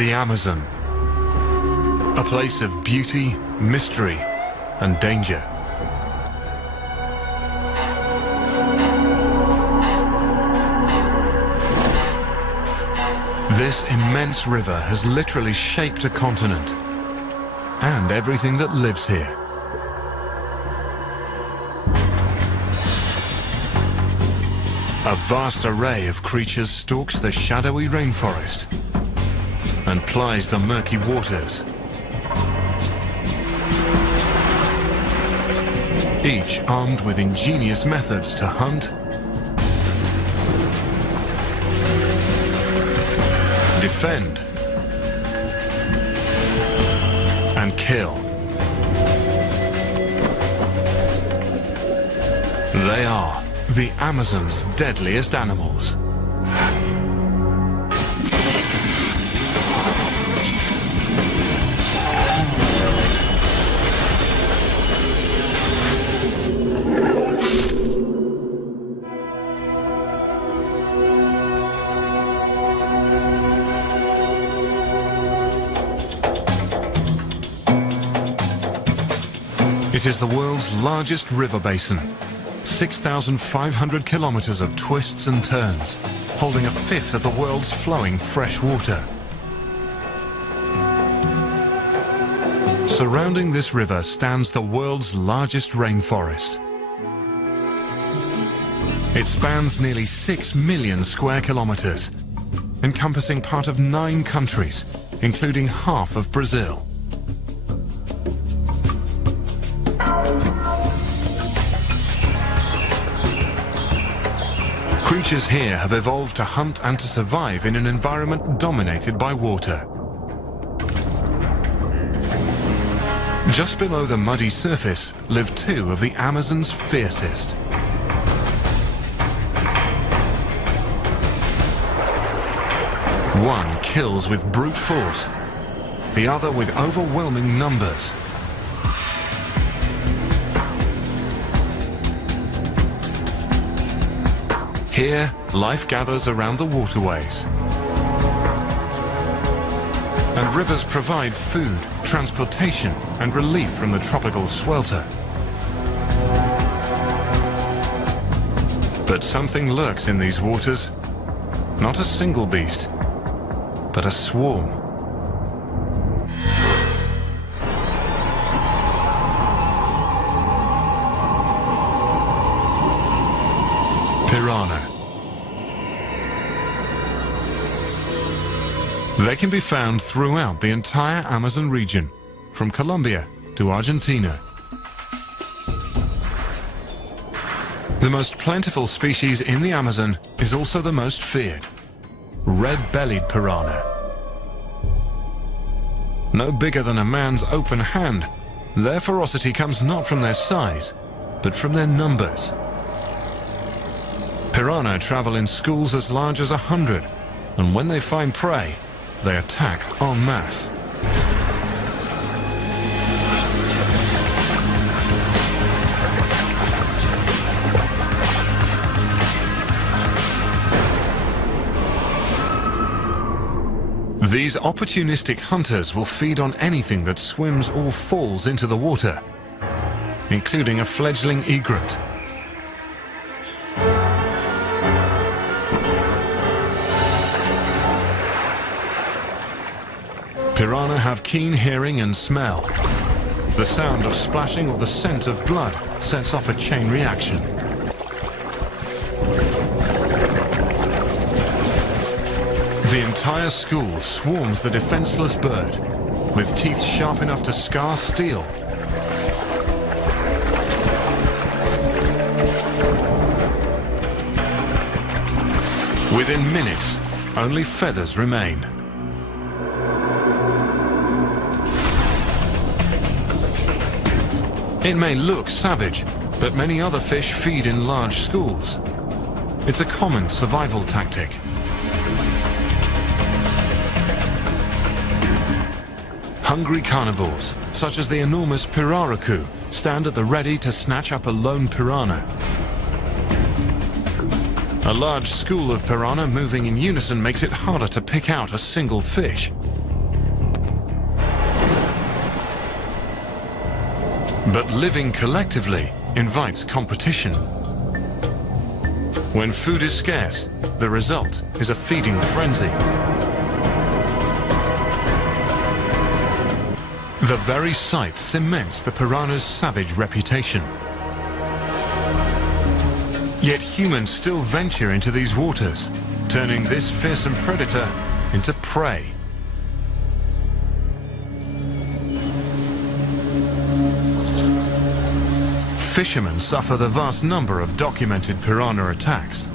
The Amazon. A place of beauty, mystery, and danger. This immense river has literally shaped a continent and everything that lives here. A vast array of creatures stalks the shadowy rainforest and plies the murky waters. Each armed with ingenious methods to hunt, defend, and kill. They are the Amazon's deadliest animals. It is the world's largest river basin, 6,500 kilometers of twists and turns, holding a fifth of the world's flowing fresh water. Surrounding this river stands the world's largest rainforest. It spans nearly 6 million square kilometers, encompassing part of 9 countries, including half of Brazil. Creatures here have evolved to hunt and to survive in an environment dominated by water. Just below the muddy surface live 2 of the Amazon's fiercest. One kills with brute force, the other with overwhelming numbers. Here, life gathers around the waterways. And rivers provide food, transportation, and relief from the tropical swelter. But something lurks in these waters. Not a single beast, but a swarm. Piranha. They can be found throughout the entire Amazon region, from Colombia to Argentina. The most plentiful species in the Amazon is also the most feared: red-bellied piranha. No bigger than a man's open hand, their ferocity comes not from their size, but from their numbers. Piranha travel in schools as large as 100, and when they find prey, they attack en masse. These opportunistic hunters will feed on anything that swims or falls into the water, including a fledgling egret. Piranha have keen hearing and smell. The sound of splashing or the scent of blood sets off a chain reaction. The entire school swarms the defenseless bird, with teeth sharp enough to scar steel. Within minutes, only feathers remain. It may look savage, but many other fish feed in large schools. It's a common survival tactic. Hungry carnivores, such as the enormous pirarucu, stand at the ready to snatch up a lone piranha. A large school of piranha moving in unison makes it harder to pick out a single fish. But living collectively invites competition. When food is scarce, the result is a feeding frenzy. The very sight cements the piranha's savage reputation. Yet humans still venture into these waters, turning this fearsome predator into prey. Fishermen suffer the vast number of documented piranha attacks.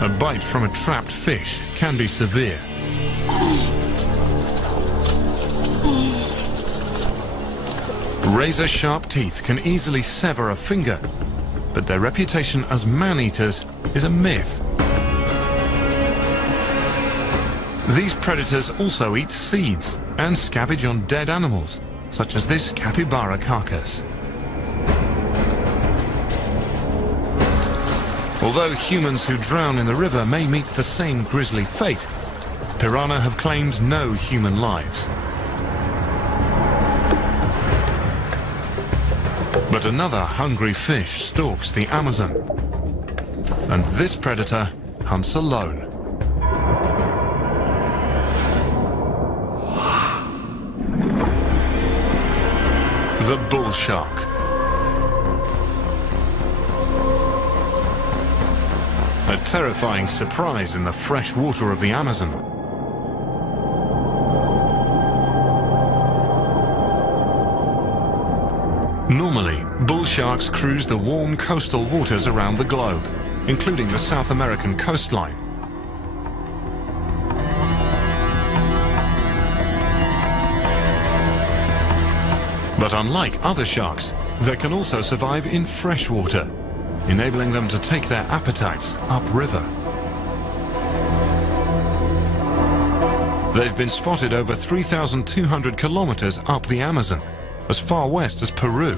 A bite from a trapped fish can be severe. Razor-sharp teeth can easily sever a finger, but their reputation as man-eaters is a myth. These predators also eat seeds and scavenge on dead animals, such as this capybara carcass. Although humans who drown in the river may meet the same grisly fate, piranha have claimed no human lives. But another hungry fish stalks the Amazon, and this predator hunts alone. The bull shark. A terrifying surprise in the fresh water of the Amazon. Normally, bull sharks cruise the warm coastal waters around the globe, including the South American coastline. But unlike other sharks, they can also survive in fresh water, enabling them to take their appetites upriver. They've been spotted over 3,200 kilometers up the Amazon, as far west as Peru.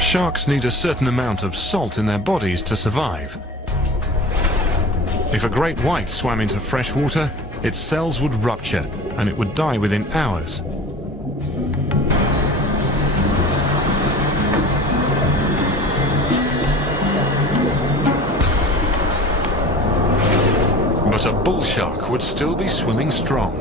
Sharks need a certain amount of salt in their bodies to survive. If a great white swam into fresh water, its cells would rupture and it would die within hours. But a bull shark would still be swimming strong.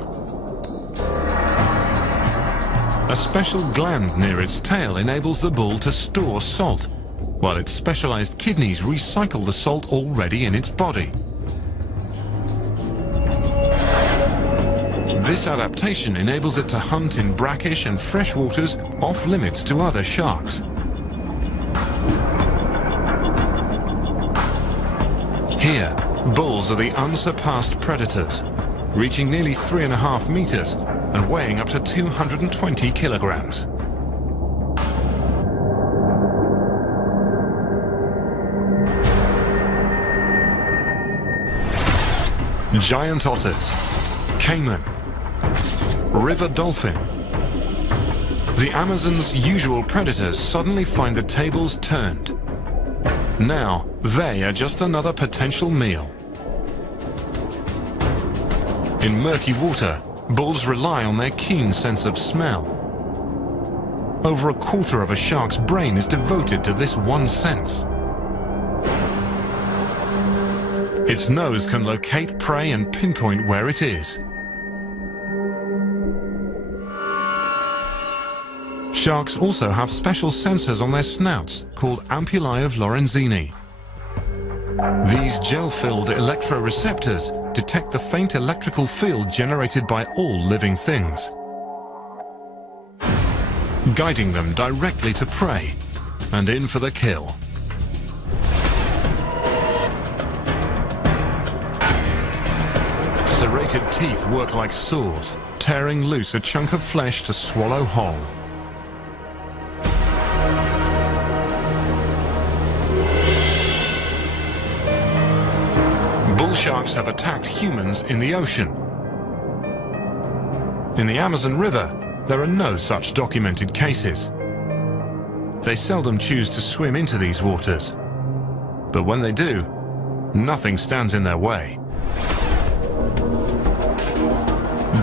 A special gland near its tail enables the bull to store salt, while its specialized kidneys recycle the salt already in its body. This adaptation enables it to hunt in brackish and fresh waters off limits to other sharks. Here, bulls are the unsurpassed predators, reaching nearly 3.5 meters and weighing up to 220 kilograms. Giant otters, caiman, river dolphin. The Amazon's usual predators suddenly find the tables turned. Now, they are just another potential meal. In murky water, bulls rely on their keen sense of smell. Over a quarter of a shark's brain is devoted to this one sense. Its nose can locate prey and pinpoint where it is. Sharks also have special sensors on their snouts called ampullae of Lorenzini. These gel-filled electroreceptors detect the faint electrical field generated by all living things, guiding them directly to prey and in for the kill. Serrated teeth work like saws, tearing loose a chunk of flesh to swallow whole. Bull sharks have attacked humans in the ocean. In the Amazon River, there are no such documented cases. They seldom choose to swim into these waters. But when they do, nothing stands in their way.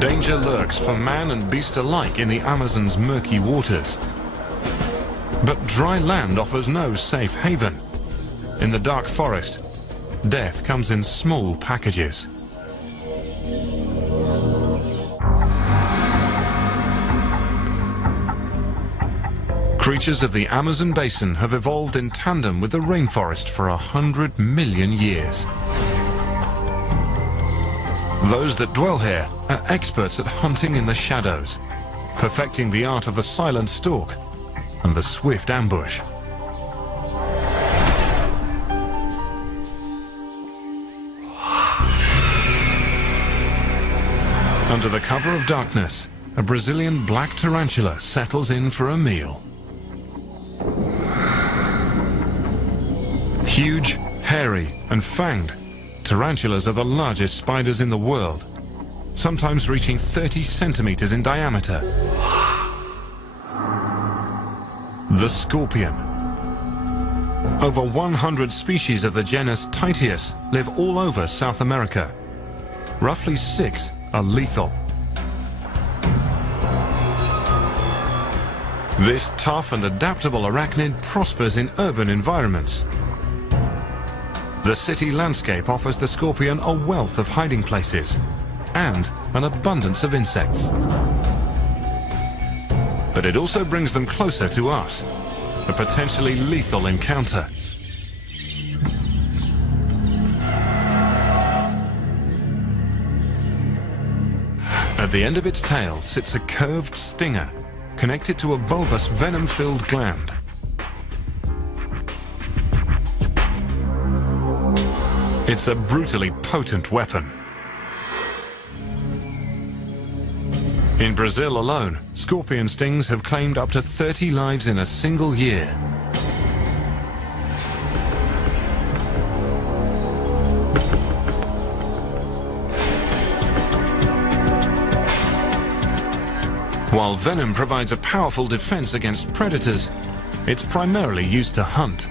Danger lurks for man and beast alike in the Amazon's murky waters. But dry land offers no safe haven. In the dark forest, death comes in small packages. Creatures of the Amazon basin have evolved in tandem with the rainforest for 100 million years. Those that dwell here are experts at hunting in the shadows, perfecting the art of the silent stalk and the swift ambush. Under the cover of darkness, a Brazilian black tarantula settles in for a meal. Huge, hairy and fanged, tarantulas are the largest spiders in the world, sometimes reaching 30 centimeters in diameter. The scorpion. Over 100 species of the genus Titius live all over South America. Roughly 6 are lethal. This tough and adaptable arachnid prospers in urban environments. The city landscape offers the scorpion a wealth of hiding places and an abundance of insects. But it also brings them closer to us, a potentially lethal encounter. At the end of its tail sits a curved stinger connected to a bulbous venom-filled gland. It's a brutally potent weapon. In Brazil alone, scorpion stings have claimed up to 30 lives in a single year. While venom provides a powerful defense against predators, it's primarily used to hunt.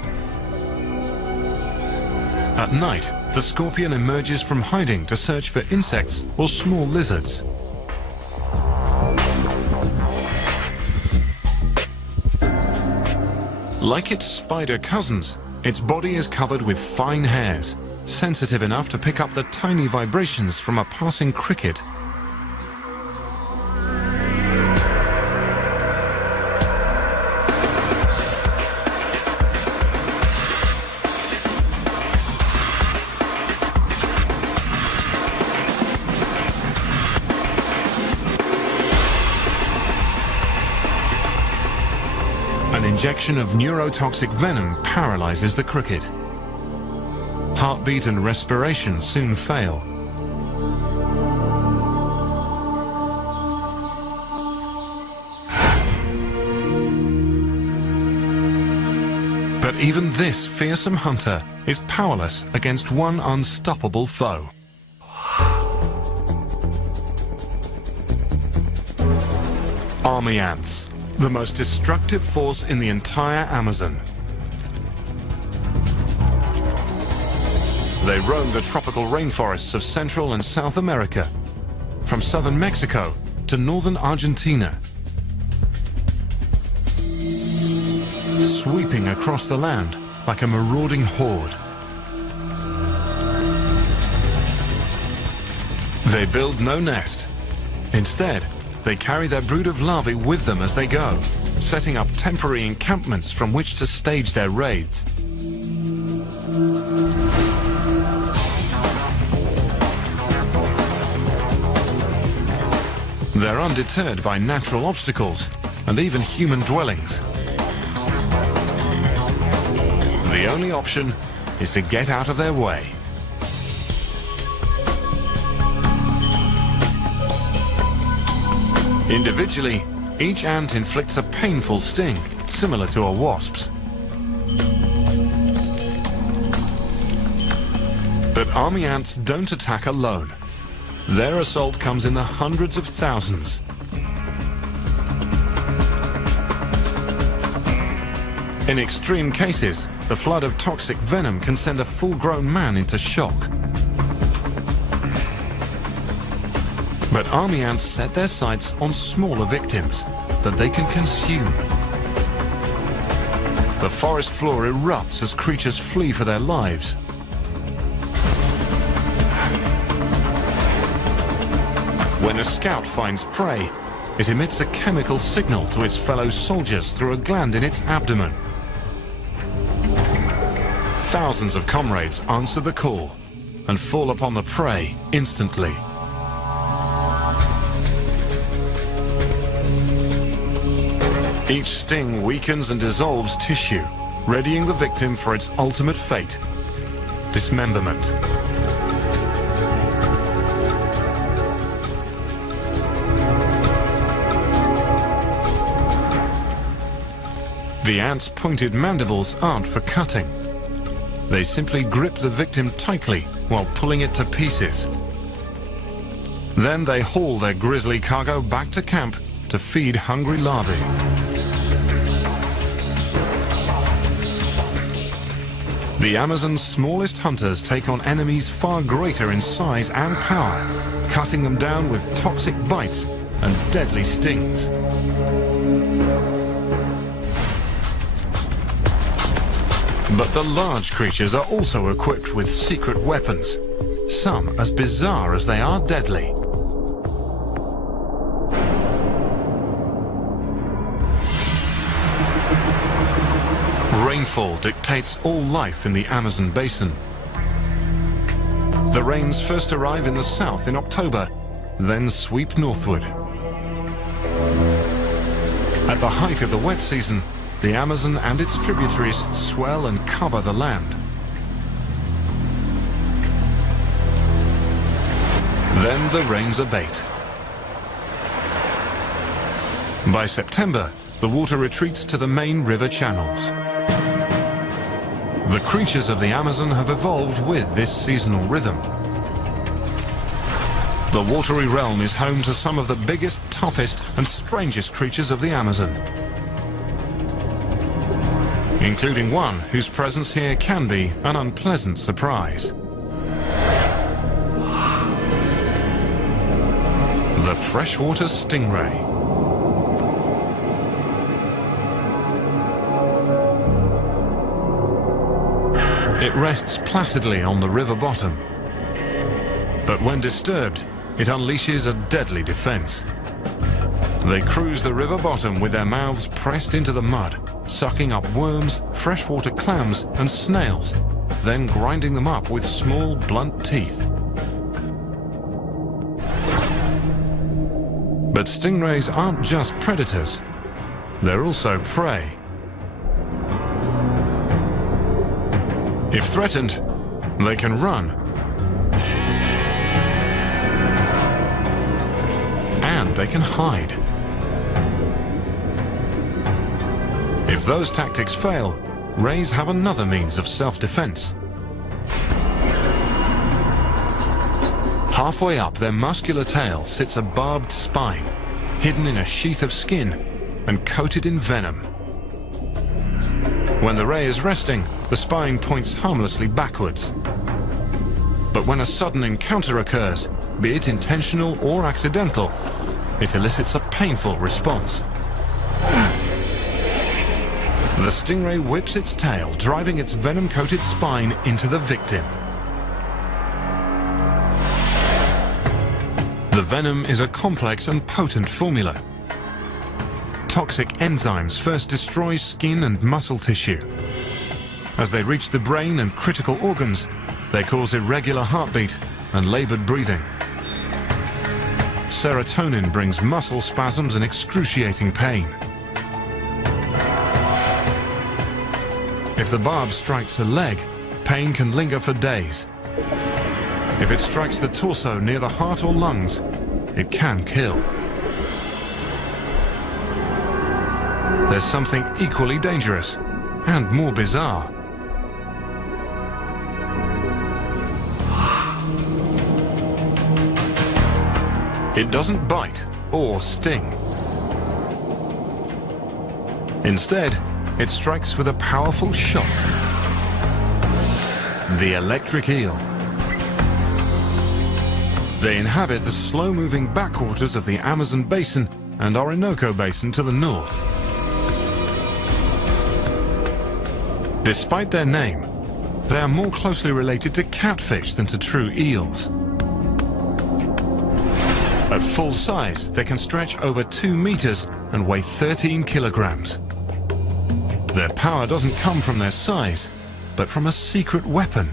At night, the scorpion emerges from hiding to search for insects or small lizards. Like its spider cousins, its body is covered with fine hairs, sensitive enough to pick up the tiny vibrations from a passing cricket. An injection of neurotoxic venom paralyzes the cricket. Heartbeat and respiration soon fail. But even this fearsome hunter is powerless against one unstoppable foe. Army ants, the most destructive force in the entire Amazon. They roam the tropical rainforests of Central and South America, from southern Mexico to northern Argentina, sweeping across the land like a marauding horde. They build no nest. Instead, they carry their brood of larvae with them as they go, setting up temporary encampments from which to stage their raids. They're undeterred by natural obstacles and even human dwellings. The only option is to get out of their way. Individually, each ant inflicts a painful sting, similar to a wasp's. But army ants don't attack alone. Their assault comes in the hundreds of thousands. In extreme cases, the flood of toxic venom can send a full-grown man into shock. But army ants set their sights on smaller victims that they can consume. The forest floor erupts as creatures flee for their lives. When a scout finds prey, it emits a chemical signal to its fellow soldiers through a gland in its abdomen. Thousands of comrades answer the call and fall upon the prey instantly. Each sting weakens and dissolves tissue, readying the victim for its ultimate fate: dismemberment. The ants' pointed mandibles aren't for cutting. They simply grip the victim tightly while pulling it to pieces. Then they haul their grisly cargo back to camp to feed hungry larvae. The Amazon's smallest hunters take on enemies far greater in size and power, cutting them down with toxic bites and deadly stings. But the large creatures are also equipped with secret weapons, some as bizarre as they are deadly. Rainfall dictates all life in the Amazon basin. The rains first arrive in the south in October, then sweep northward. At the height of the wet season, the Amazon and its tributaries swell and cover the land. Then the rains abate. By September, the water retreats to the main river channels. The creatures of the Amazon have evolved with this seasonal rhythm. The watery realm is home to some of the biggest, toughest, and strangest creatures of the Amazon, including one whose presence here can be an unpleasant surprise. The freshwater stingray. It rests placidly on the river bottom, but when disturbed, it unleashes a deadly defense. They cruise the river bottom with their mouths pressed into the mud, sucking up worms, freshwater clams, and snails, then grinding them up with small, blunt teeth. But stingrays aren't just predators, they're also prey. If threatened, they can run. And they can hide. If those tactics fail, rays have another means of self-defense. Halfway up their muscular tail sits a barbed spine, hidden in a sheath of skin and coated in venom. When the ray is resting, the spine points harmlessly backwards. But when a sudden encounter occurs, be it intentional or accidental, it elicits a painful response. The stingray whips its tail, driving its venom-coated spine into the victim. The venom is a complex and potent formula. Toxic enzymes first destroy skin and muscle tissue. As they reach the brain and critical organs, they cause irregular heartbeat and labored breathing. Serotonin brings muscle spasms and excruciating pain. If the barb strikes a leg, pain can linger for days. If it strikes the torso near the heart or lungs, it can kill. There's something equally dangerous and more bizarre. It doesn't bite or sting. Instead, it strikes with a powerful shock. The electric eel. They inhabit the slow-moving backwaters of the Amazon basin and Orinoco basin to the north. Despite their name, they are more closely related to catfish than to true eels. At full size, they can stretch over 2 meters and weigh 13 kilograms. Their power doesn't come from their size, but from a secret weapon.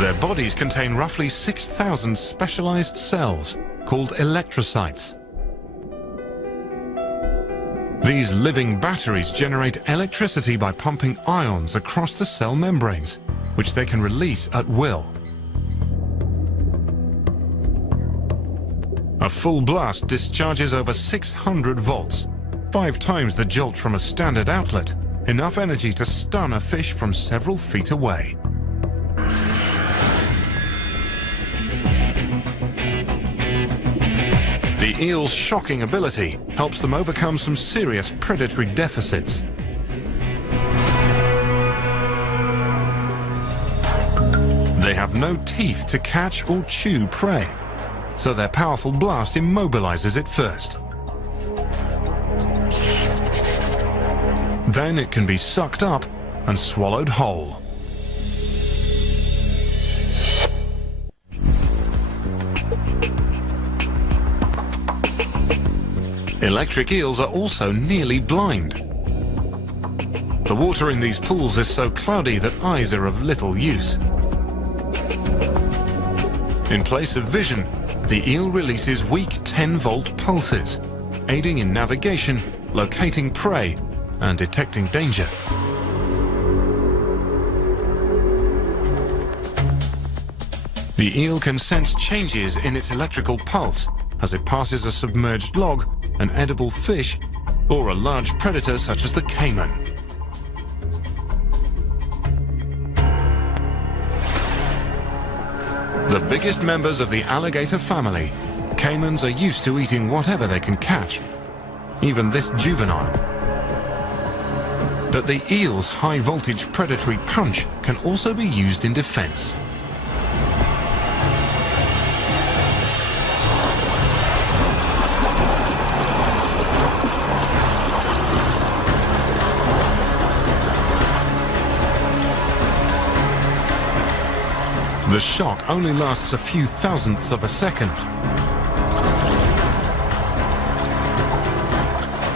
Their bodies contain roughly 6,000 specialized cells called electrocytes. These living batteries generate electricity by pumping ions across the cell membranes, which they can release at will. A full blast discharges over 600 volts, 5 times the jolt from a standard outlet, enough energy to stun a fish from several feet away. The eel's shocking ability helps them overcome some serious predatory deficits. They have no teeth to catch or chew prey, so their powerful blast immobilizes it first. Then it can be sucked up and swallowed whole. Electric eels are also nearly blind. The water in these pools is so cloudy that eyes are of little use. In place of vision, the eel releases weak 10-volt pulses, aiding in navigation, locating prey, and detecting danger. The eel can sense changes in its electrical pulse as it passes a submerged log, an edible fish, or a large predator such as the caiman. The biggest members of the alligator family, caimans are used to eating whatever they can catch, even this juvenile. But the eel's high-voltage predatory punch can also be used in defense. The shock only lasts a few thousandths of a second.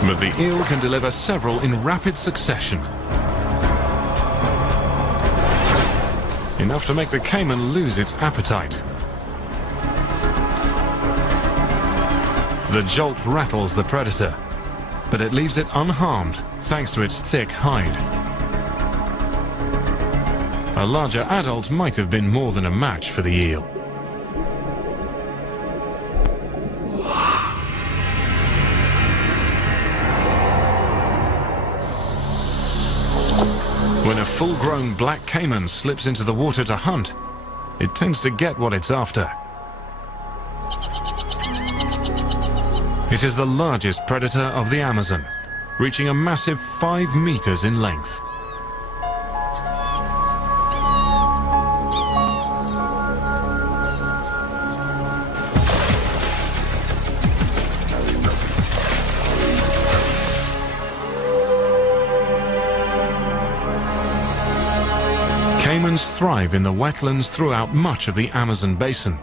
But the eel can deliver several in rapid succession. Enough to make the caiman lose its appetite. The jolt rattles the predator, but it leaves it unharmed thanks to its thick hide. A larger adult might have been more than a match for the eel. When a full-grown black caiman slips into the water to hunt, it tends to get what it's after. It is the largest predator of the Amazon, reaching a massive 5 meters in length. Caimans thrive in the wetlands throughout much of the Amazon basin.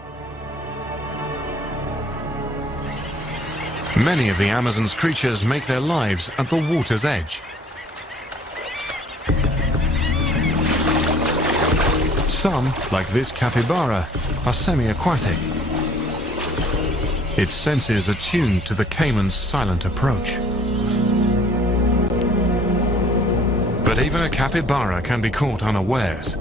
Many of the Amazon's creatures make their lives at the water's edge. Some, like this capybara, are semi-aquatic. Its senses are tuned to the caiman's silent approach. But even a capybara can be caught unawares.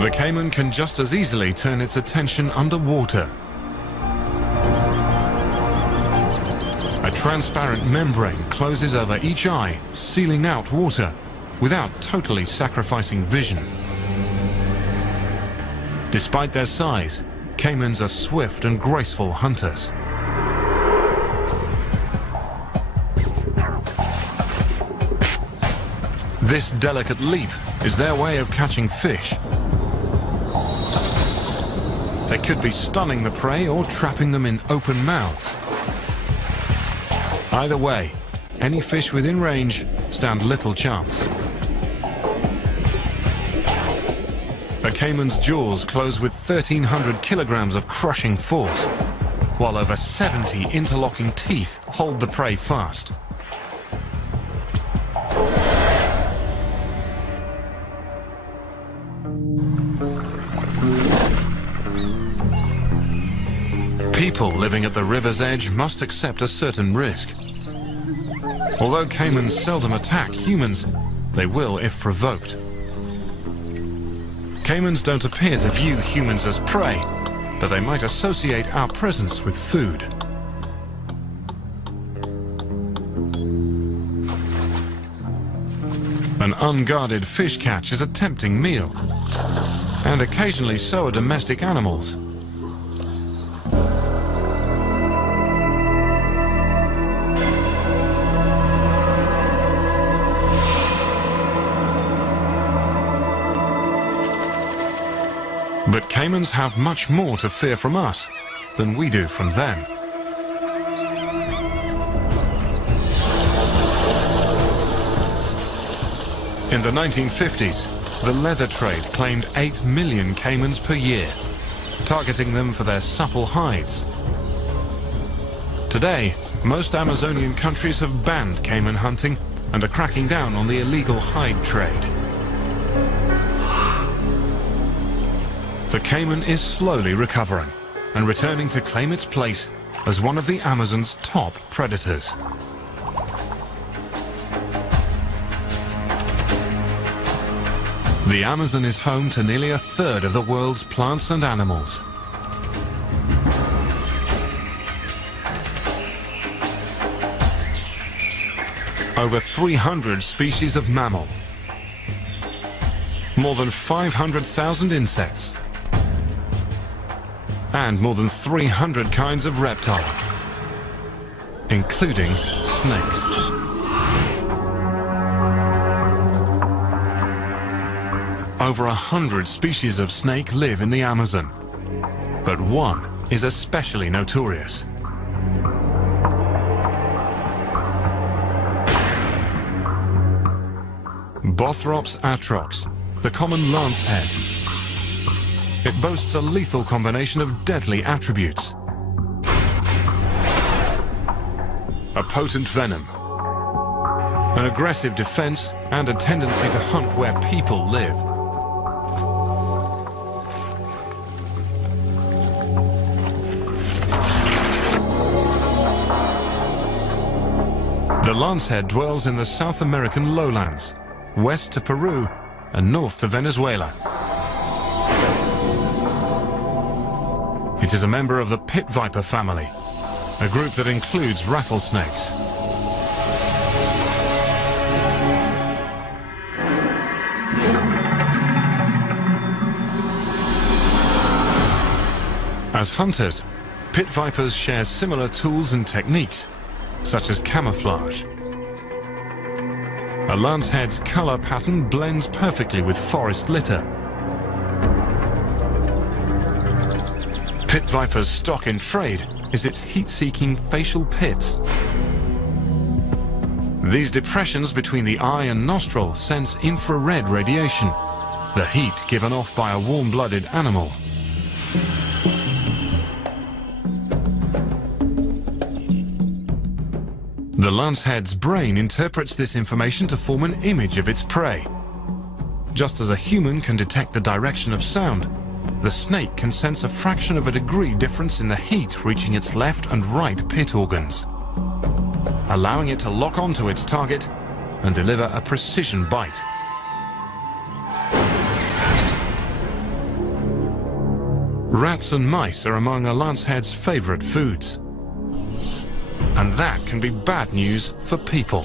The caiman can just as easily turn its attention underwater. A transparent membrane closes over each eye, sealing out water, without totally sacrificing vision. Despite their size, caimans are swift and graceful hunters. This delicate leap is their way of catching fish. They could be stunning the prey or trapping them in open mouths. Either way, any fish within range stand little chance. A caiman's jaws close with 1,300 kilograms of crushing force, while over 70 interlocking teeth hold the prey fast. People living at the river's edge must accept a certain risk. Although caimans seldom attack humans, they will if provoked. Caimans don't appear to view humans as prey, but they might associate our presence with food. An unguarded fish catch is a tempting meal, and occasionally so are domestic animals. But caimans have much more to fear from us than we do from them. In the 1950s, the leather trade claimed 8 million caimans per year, targeting them for their supple hides. Today, most Amazonian countries have banned caiman hunting and are cracking down on the illegal hide trade. The caiman is slowly recovering and returning to claim its place as one of the Amazon's top predators. The Amazon is home to nearly a third of the world's plants and animals. Over 300 species of mammal, more than 500,000 insects, and more than 300 kinds of reptile, including snakes. Over 100 species of snake live in the Amazon, but one is especially notorious. Bothrops atrox, the common lancehead. It boasts a lethal combination of deadly attributes. A potent venom, an aggressive defense, and a tendency to hunt where people live. The lancehead dwells in the South American lowlands, west to Peru and north to Venezuela. It is a member of the pit viper family, a group that includes rattlesnakes. As hunters, pit vipers share similar tools and techniques, such as camouflage. A lancehead's color pattern blends perfectly with forest litter. Pit viper's stock in trade is its heat-seeking facial pits. These depressions between the eye and nostril sense infrared radiation, the heat given off by a warm-blooded animal. The lancehead's brain interprets this information to form an image of its prey. Just as a human can detect the direction of sound, the snake can sense a fraction of a degree difference in the heat reaching its left and right pit organs, allowing it to lock onto its target and deliver a precision bite. Rats and mice are among a lancehead's favorite foods. And that can be bad news for people.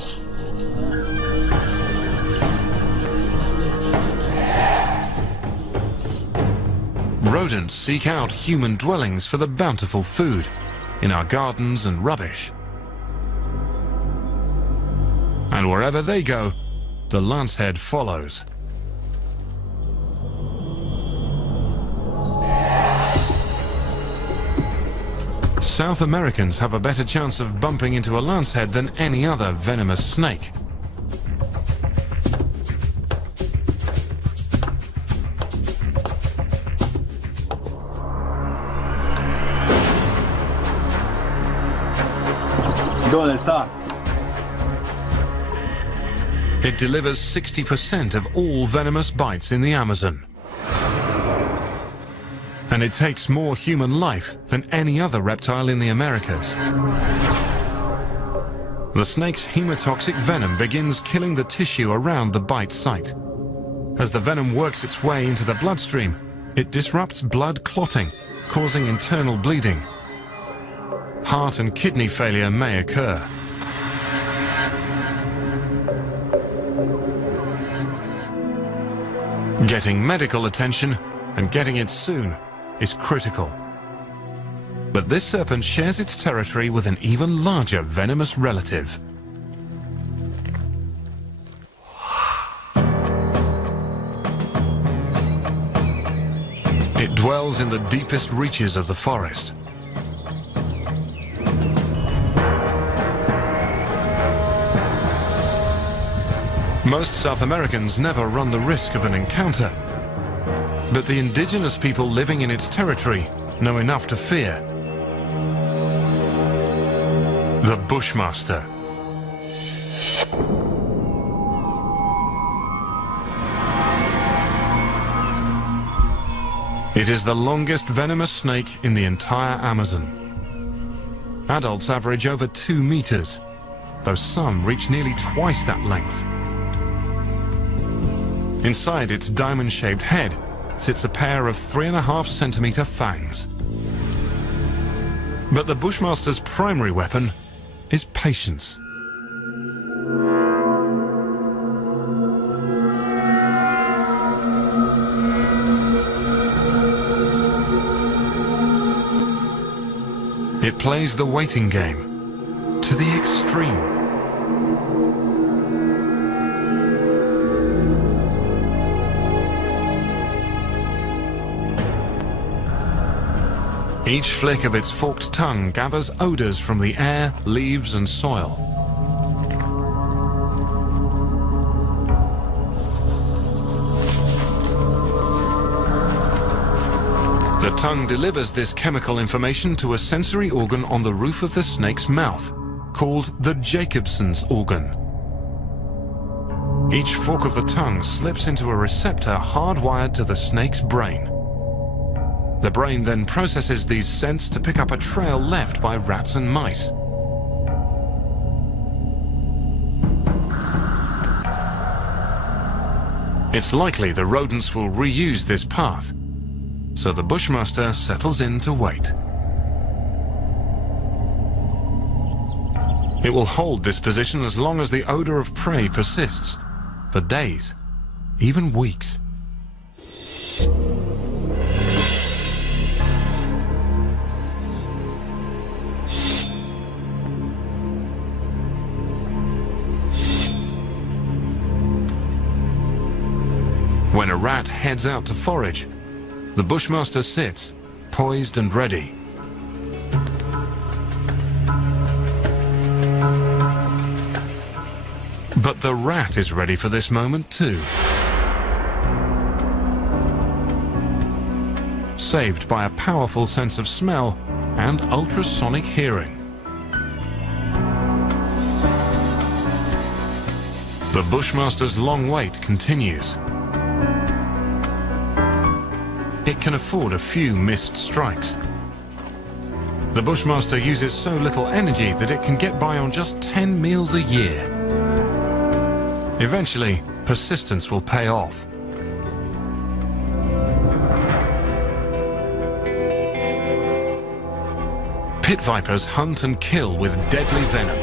Rodents seek out human dwellings for the bountiful food in our gardens and rubbish. And wherever they go, the lancehead follows. South Americans have a better chance of bumping into a lancehead than any other venomous snake. ¿Dónde está? It delivers 60% of all venomous bites in the Amazon. And it takes more human life than any other reptile in the Americas. The snake's hemotoxic venom begins killing the tissue around the bite site. As the venom works its way into the bloodstream, it disrupts blood clotting, causing internal bleeding. Heart and kidney failure may occur. Getting medical attention, and getting it soon, is critical. But this serpent shares its territory with an even larger venomous relative. It dwells in the deepest reaches of the forest. Most South Americans never run the risk of an encounter, but the indigenous people living in its territory know enough to fear. The Bushmaster. It is the longest venomous snake in the entire Amazon. Adults average over 2 meters, though some reach nearly twice that length. Inside its diamond-shaped head sits a pair of 3.5-centimeter fangs. But the Bushmaster's primary weapon is patience. It plays the waiting game to the extreme. Each flick of its forked tongue gathers odors from the air, leaves, and soil. The tongue delivers this chemical information to a sensory organ on the roof of the snake's mouth, called the Jacobson's organ. Each fork of the tongue slips into a receptor hardwired to the snake's brain. The brain then processes these scents to pick up a trail left by rats and mice. It's likely the rodents will reuse this path, so the Bushmaster settles in to wait. It will hold this position as long as the odor of prey persists, for days, even weeks. When a rat heads out to forage, the Bushmaster sits, poised and ready. But the rat is ready for this moment too. Saved by a powerful sense of smell and ultrasonic hearing. The Bushmaster's long wait continues. It can afford a few missed strikes. The Bushmaster uses so little energy that it can get by on just 10 meals a year. Eventually, persistence will pay off. Pit vipers hunt and kill with deadly venom.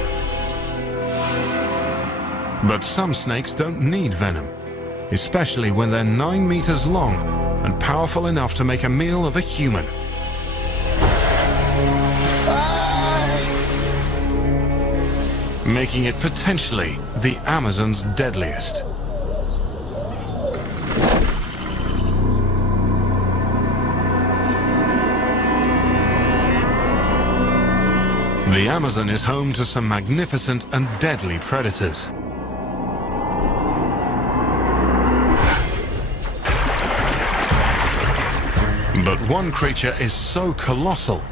But some snakes don't need venom, especially when they're 9 meters long and powerful enough to make a meal of a human. Making it potentially the Amazon's deadliest. The Amazon is home to some magnificent and deadly predators. But one creature is so colossal,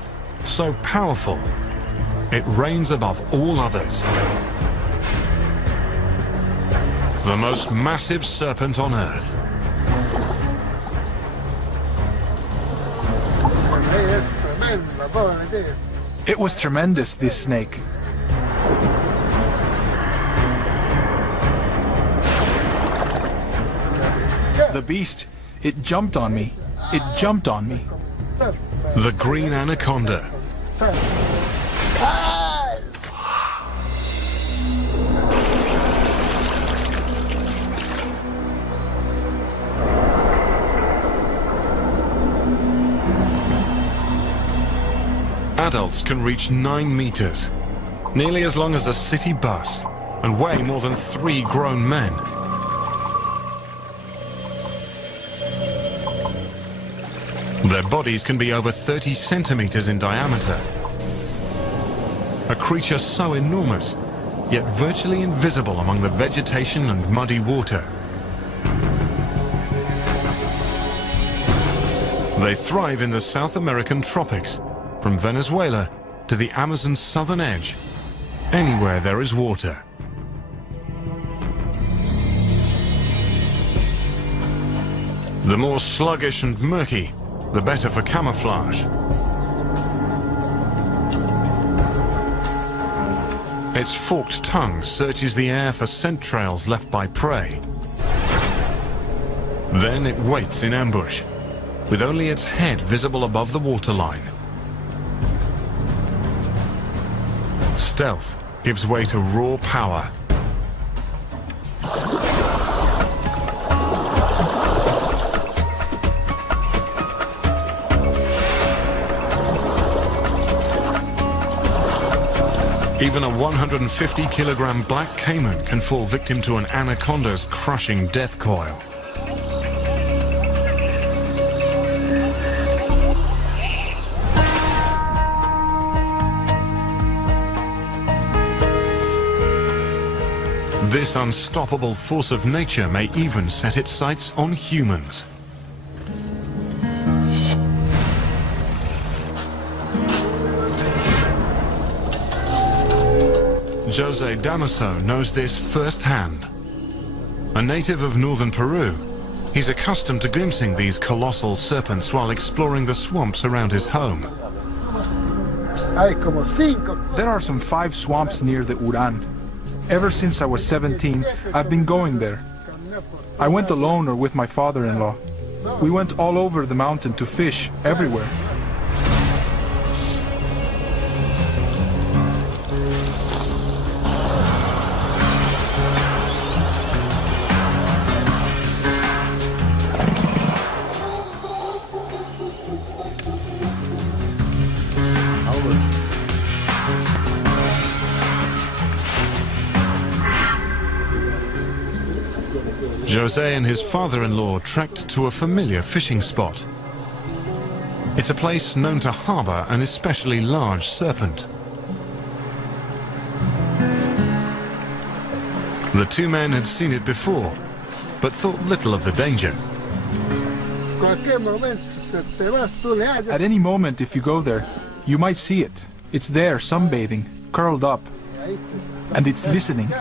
so powerful, it reigns above all others. The most massive serpent on Earth. It was tremendous, this snake. The beast, it jumped on me. It jumped on me. The green anaconda. Adults can reach 9 meters, nearly as long as a city bus, and weigh more than 3 grown men. Their bodies can be over 30 centimeters in diameter. A creature so enormous, yet virtually invisible among the vegetation and muddy water. They thrive in the South American tropics, from Venezuela to the Amazon's southern edge, anywhere there is water. The more sluggish and murky, the better for camouflage. Its forked tongue searches the air for scent trails left by prey. Then it waits in ambush, with only its head visible above the waterline. Stealth gives way to raw power. Even a 150-kilogram black caiman can fall victim to an anaconda's crushing death coil. This unstoppable force of nature may even set its sights on humans. Jose Damaso knows this firsthand. A native of northern Peru, he's accustomed to glimpsing these colossal serpents while exploring the swamps around his home. There are some 5 swamps near the Uran. Ever since I was 17, I've been going there. I went alone or with my father-in-law. We went all over the mountain to fish, everywhere. Jose and his father-in-law trekked to a familiar fishing spot. It's a place known to harbor an especially large serpent. The 2 men had seen it before, but thought little of the danger. At any moment, if you go there, you might see it. It's there, sunbathing, curled up. And it's listening,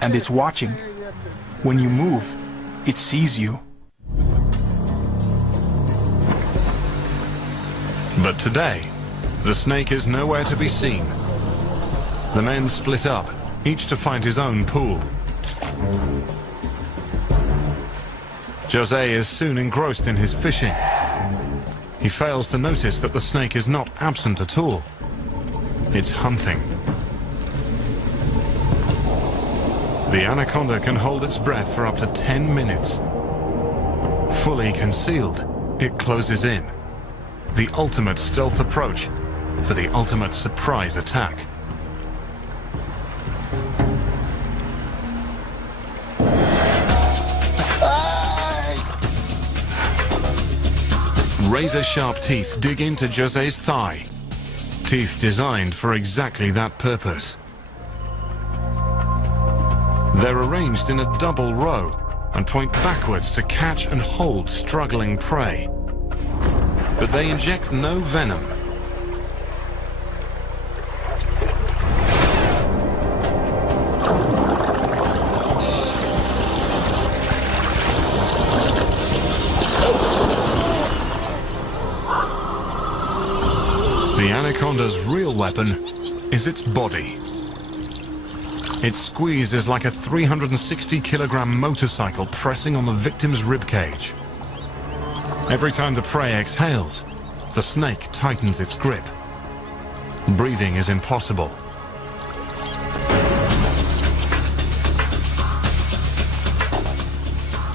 and it's watching. When you move, it sees you. But today, the snake is nowhere to be seen. The men split up, each to find his own pool. Jose is soon engrossed in his fishing. He fails to notice that the snake is not absent at all. It's hunting. The anaconda can hold its breath for up to 10 minutes. Fully concealed, it closes in. The ultimate stealth approach for the ultimate surprise attack. Razor-sharp teeth dig into José's thigh. Teeth designed for exactly that purpose. They're arranged in a double row and point backwards to catch and hold struggling prey. But they inject no venom. The anaconda's real weapon is its body. Its squeeze is like a 360-kilogram motorcycle pressing on the victim's ribcage. Every time the prey exhales, the snake tightens its grip. Breathing is impossible.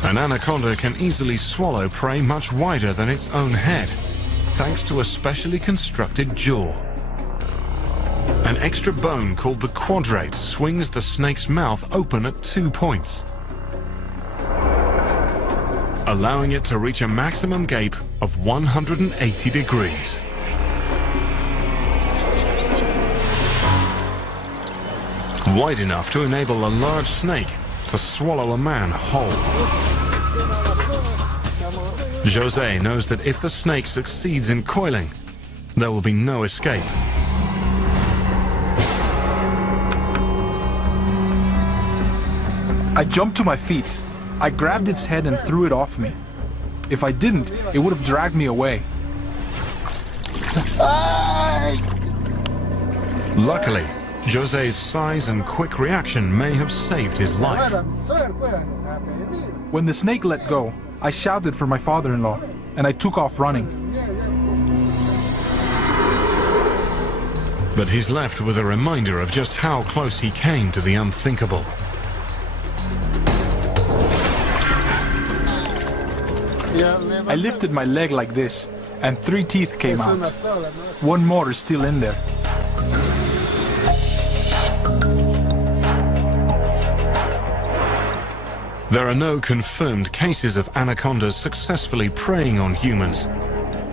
An anaconda can easily swallow prey much wider than its own head, thanks to a specially constructed jaw. An extra bone called the quadrate swings the snake's mouth open at 2 points, allowing it to reach a maximum gape of 180 degrees. Wide enough to enable a large snake to swallow a man whole. José knows that if the snake succeeds in coiling, there will be no escape. I jumped to my feet. I grabbed its head and threw it off me. If I didn't, it would have dragged me away. Luckily, José's size and quick reaction may have saved his life. When the snake let go, I shouted for my father-in-law, and I took off running. But he's left with a reminder of just how close he came to the unthinkable. I lifted my leg like this, and 3 teeth came out. 1 more is still in there. There are no confirmed cases of anacondas successfully preying on humans,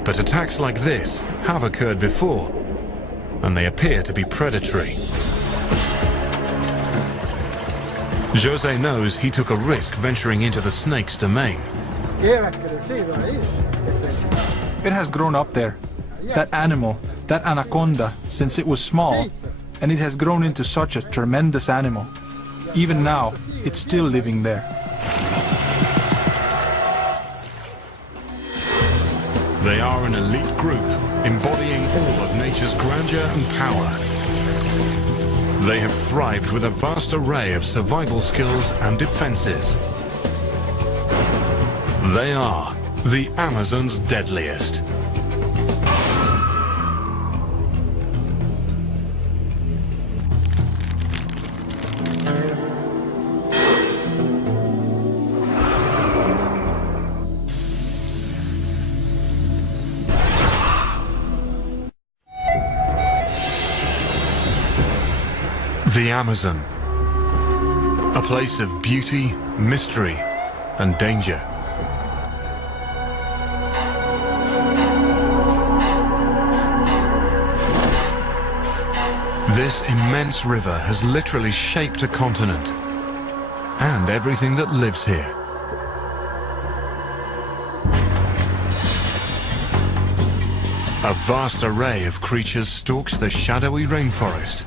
but attacks like this have occurred before, and they appear to be predatory. José knows he took a risk venturing into the snake's domain. It has grown up there. That animal, that anaconda, since it was small, and it has grown into such a tremendous animal. Even now, it's still living there. They are an elite group, embodying all of nature's grandeur and power. They have thrived with a vast array of survival skills and defenses. They are the Amazon's deadliest. The Amazon, a place of beauty, mystery, and danger. This immense river has literally shaped a continent and everything that lives here. A vast array of creatures stalks the shadowy rainforest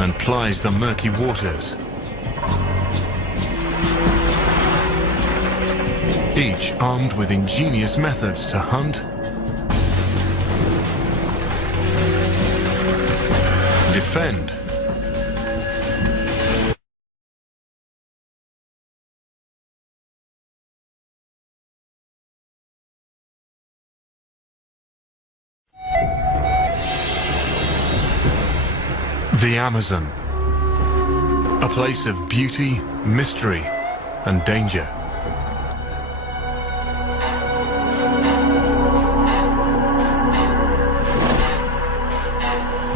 and plies the murky waters. Each armed with ingenious methods to hunt, defend, the Amazon, a place of beauty, mystery, and danger.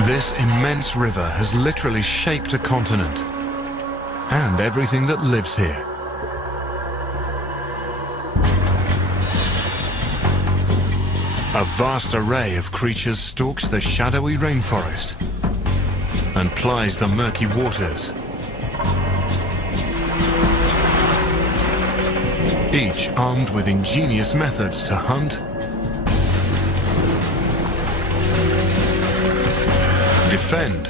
This immense river has literally shaped a continent and everything that lives here. A vast array of creatures stalks the shadowy rainforest and plies the murky waters. Each armed with ingenious methods to hunt, defend,